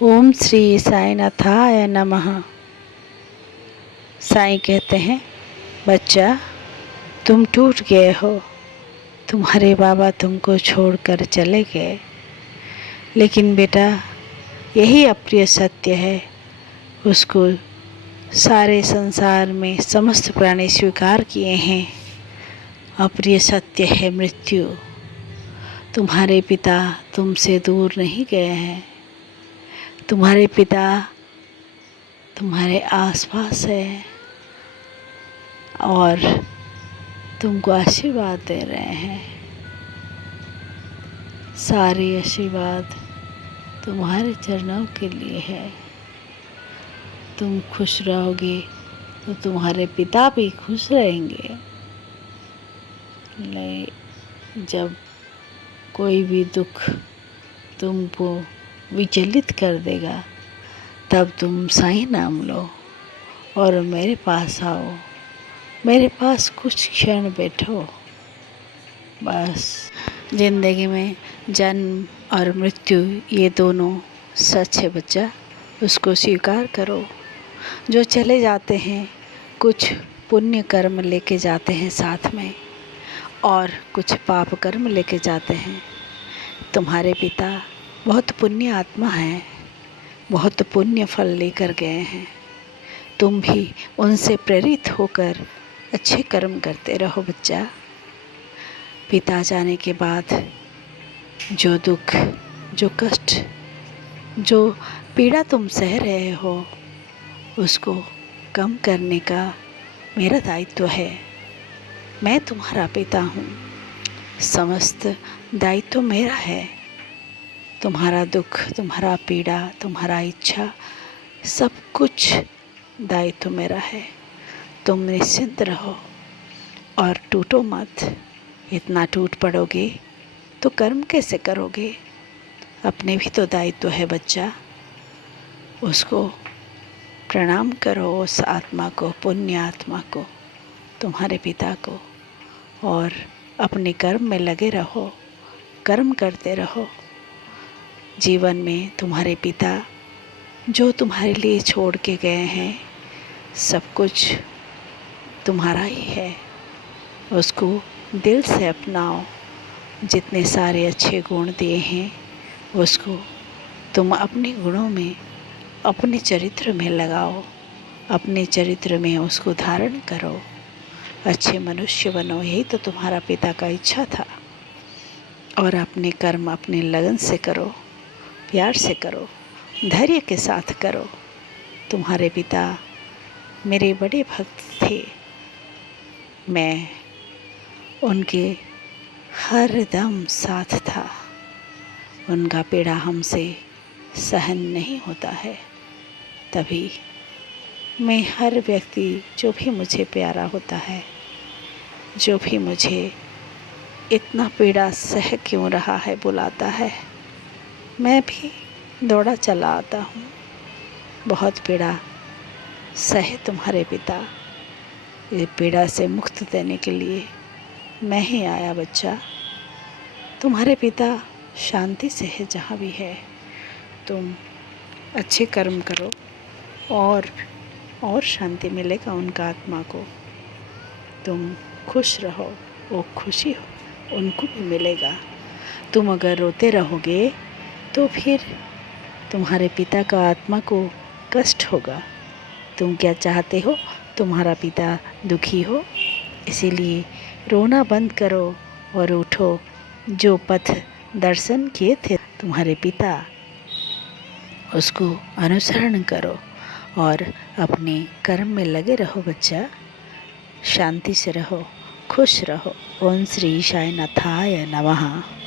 ओम श्री साईनाथाय नमः। साईं कहते हैं, बच्चा तुम टूट गए हो, तुम्हारे बाबा तुमको छोड़कर चले गए। लेकिन बेटा यही अप्रिय सत्य है, उसको सारे संसार में समस्त प्राणी स्वीकार किए हैं। अप्रिय सत्य है मृत्यु। तुम्हारे पिता तुमसे दूर नहीं गए हैं, तुम्हारे पिता तुम्हारे आसपास है और तुमको आशीर्वाद दे रहे हैं। सारे आशीर्वाद तुम्हारे चरणों के लिए है। तुम खुश रहोगे तो तुम्हारे पिता भी खुश रहेंगे। जब कोई भी दुख तुमको विचलित कर देगा, तब तुम साईं नाम लो और मेरे पास आओ, मेरे पास कुछ क्षण बैठो। बस ज़िंदगी में जन्म और मृत्यु ये दोनों सच है बच्चा, उसको स्वीकार करो। जो चले जाते हैं कुछ पुण्य कर्म लेके जाते हैं साथ में और कुछ पाप कर्म लेके जाते हैं। तुम्हारे पिता बहुत पुण्य आत्मा है, बहुत पुण्य फल लेकर गए हैं। तुम भी उनसे प्रेरित होकर अच्छे कर्म करते रहो बच्चा। पिता जाने के बाद जो दुख, जो कष्ट, जो पीड़ा तुम सह रहे हो, उसको कम करने का मेरा दायित्व है। मैं तुम्हारा पिता हूँ, समस्त दायित्व मेरा है। तुम्हारा दुख, तुम्हारा पीड़ा, तुम्हारा इच्छा, सब कुछ दायित्व मेरा है। तुम निश्चिंत रहो और टूटो मत। इतना टूट पड़ोगे तो कर्म कैसे करोगे? अपने भी तो दायित्व है बच्चा। उसको प्रणाम करो, उस आत्मा को, पुण्य आत्मा को, तुम्हारे पिता को, और अपने कर्म में लगे रहो, कर्म करते रहो। जीवन में तुम्हारे पिता जो तुम्हारे लिए छोड़ के गए हैं, सब कुछ तुम्हारा ही है। उसको दिल से अपनाओ। जितने सारे अच्छे गुण दिए हैं, उसको तुम अपने गुणों में, अपने चरित्र में लगाओ। अपने चरित्र में उसको धारण करो। अच्छे मनुष्य बनो, यही तो तुम्हारा पिता का इच्छा था। और अपने कर्म अपने लगन से करो, प्यार से करो, धैर्य के साथ करो। तुम्हारे पिता मेरे बड़े भक्त थे। मैं उनके हर दम साथ था। उनका पीड़ा हमसे सहन नहीं होता है। तभी मैं हर व्यक्ति, जो भी मुझे प्यारा होता है, जो भी मुझे इतना पीड़ा सह क्यों रहा है बुलाता है, मैं भी दौड़ा चला आता हूँ। बहुत पीड़ा सहे तुम्हारे पिता, ये पीड़ा से मुक्त देने के लिए मैं ही आया बच्चा। तुम्हारे पिता शांति से है जहाँ भी है। तुम अच्छे कर्म करो और शांति मिलेगा उनका आत्मा को। तुम खुश रहो, वो खुशी हो उनको भी मिलेगा। तुम अगर रोते रहोगे तो फिर तुम्हारे पिता का आत्मा को कष्ट होगा। तुम क्या चाहते हो? तुम्हारा पिता दुखी हो। इसीलिए रोना बंद करो और उठो। जो पथ दर्शन किए थे तुम्हारे पिता, उसको अनुसरण करो और अपने कर्म में लगे रहो बच्चा। शांति से रहो, खुश रहो। ओम श्री साईनाथाय नमः।